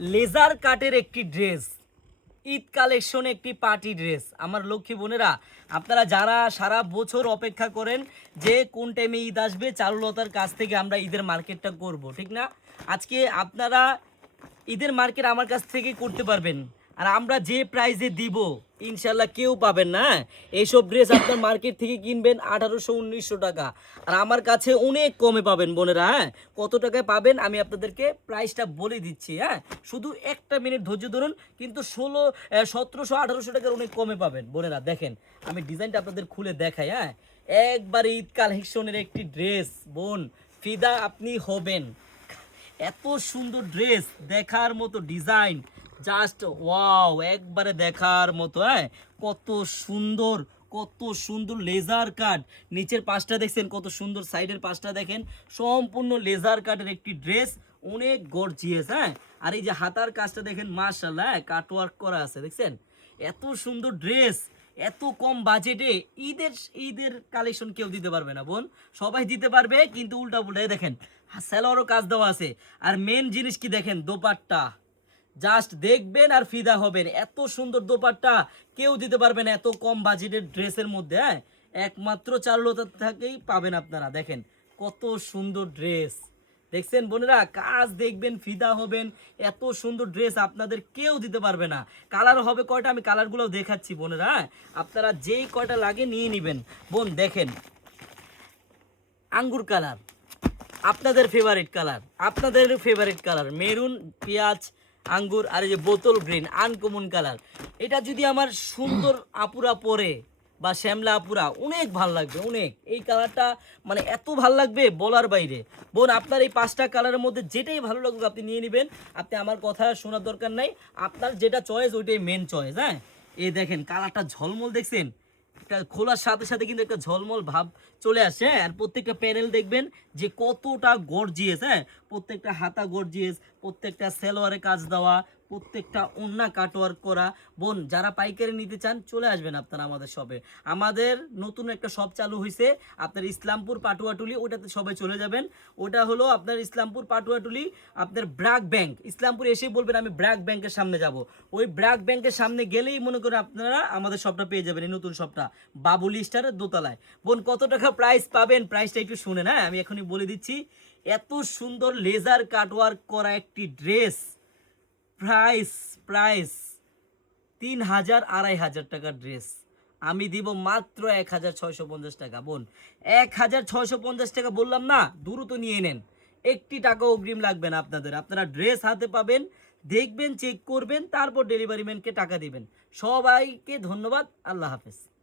Laser কাটের একটি dress, Eid collection, একটি পার্টি ড্রেস। আমার লক্ষ্মী বোনেরা, আপনারা যারা সারা বছর অপেক্ষা করেন যে কোন টাইমে ঈদ আসবে, চারুলতার কাছ থেকে আমরা ঈদের মার্কেটটা করব, ঠিক না? আজকে আপনারা ঈদের মার্কেট আমার কাছ থেকে করতে পারবেন, আর আমরা যে প্রাইজে দিব ইনশাল্লাহ কেউ পাবেন না। এইসব ড্রেস আপনার মার্কেট থেকে কিনবেন 1800-1900 টাকা, আর আমার কাছে অনেক কমে পাবেন বোনেরা। হ্যাঁ, কত টাকায় পাবেন আমি আপনাদেরকে প্রাইসটা বলে দিচ্ছি। হ্যাঁ, শুধু একটা মিনিট ধৈর্য ধরুন, কিন্তু 1700-1800 টাকার অনেক কমে পাবেন বোনেরা। দেখেন আমি ডিজাইনটা আপনাদের খুলে দেখাই। হ্যাঁ, একবারে ঈদ কালেকশনের একটি ড্রেস, বোন ফিদা আপনি হবেন। এত সুন্দর ড্রেস, দেখার মতো ডিজাইন, জাস্ট ওয়াও, একবারে দেখার মতো। হ্যাঁ, কত সুন্দর, কত সুন্দর লেজার কাট। নিচের পাশটা দেখছেন কত সুন্দর, সাইডের পাশটা দেখেন, সম্পূর্ণ লেজার কাটের একটি ড্রেস, অনেক গর্জিয়াস। হ্যাঁ, আর এই যে হাতার কাজটা দেখেন, মাশাআল্লাহ, কাটওয়ার্ক করা আছে, দেখছেন? এত সুন্দর ড্রেস এত কম বাজেটে ঈদের ঈদের কালেকশন কেউ দিতে পারবে না বোন। সবাই দিতে পারবে, কিন্তু উল্টা পুল্টা দেখেন স্যালোয়ারও কাজ দেওয়া আছে। আর মেন জিনিস কি দেখেন, দোপাট্টা, জাস্ট দেখবেন আর ফিদা হবেন। এত সুন্দর দোপাট্টা কেউ দিতে পারবে না এত কম বাজেটের ড্রেসের মধ্যে। হ্যাঁ, একমাত্র চারুলতা থেকেই পাবেন আপনারা। দেখেন কত সুন্দর ড্রেস, দেখছেন বোনেরা? কাজ দেখবেন, ফিদা হবেন। এত সুন্দর ড্রেস আপনাদের কেউ দিতে পারবে না। কালার হবে কয়টা, আমি কালারগুলো দেখাচ্ছি বোনেরা। হ্যাঁ, আপনারা যেই কয়টা লাগে নিয়ে নেবেন। বোন দেখেন, আঙ্গুর কালার আপনাদের ফেভারিট কালার, আপনাদের ফেভারিট কালার মেরুন, পেঁয়াজ, আঙ্গুর, আর এই যে বোতল গ্রিন, আনকমন কালার। এটা যদি আমার সুন্দর আপুরা পরে বা শ্যামলা আপুরা, অনেক ভাল লাগবে, অনেক। এই কালারটা মানে এত ভাল লাগবে বলার বাইরে। বোন আপনার এই 5টা কালারের মধ্যে যেটাই ভালো লাগবে আপনি নিয়ে নেবেন। আপনি আমার কথা শোনার দরকার নাই, আপনার যেটা চয়েস ওইটাই মেন চয়েস। হ্যাঁ, এই দেখেন কালারটা ঝলমল, দেখছেন? একটা খোলার সাথে সাথে কিন্তু একটা ঝলমল ভাব চলে আসে। হ্যাঁ, আর প্রত্যেকটা প্যানেল দেখবেন যে কতটা গর্জিয়াস। হ্যাঁ, প্রত্যেকটা হাতা গর্জিয়াস, প্রত্যেকটা সেলোয়ারে কাজ দেওয়া, প্রত্যেকটা ওন্না কাটওয়ার্ক করা। বোন যারা পাইকারি নিতে চান চলে আসবেন আপনারা আমাদের শপে। আমাদের নতুন একটা শপ চালু হয়েছে আপনার ইসলামপুর পাটুয়াটুলি, ওটাতে সবাই চলে যাবেন। ওটা হলো আপনার ইসলামপুর পাটুয়াটুলি, আপনার ব্র্যাক ব্যাংক। ইসলামপুর এসেই বলবেন আমি ব্র্যাক ব্যাংকের সামনে যাব, ওই ব্র্যাক ব্যাংকের সামনে গেলেই মনে করেন আপনারা আমাদের শপটা পেয়ে যাবেন, এই নতুন শপটা বাবুলি স্টারের দোতলায়। বোন কত টাকা প্রাইস পাবেন, প্রাইসটা একটু শুনে। হ্যাঁ, আমি এখনই বলে দিচ্ছি। এত সুন্দর লেজার কাটওয়ার্ক করা একটি ড্রেস, প্রাইস প্রাইস 3000-2500 টাকার ড্রেস আমি দিব মাত্র 1650 টাকা। বোন 1650 টাকা বললাম না, দ্রুত নিয়ে নেন, একটি টাকা অগ্রিম লাগবে না আপনাদের। আপনারা ড্রেস হাতে পাবেন, দেখবেন, চেক করবেন, তারপর ডেলিভারি ম্যানকে টাকা দিবেন। সবাইকে ধন্যবাদ, আল্লাহ হাফেজ।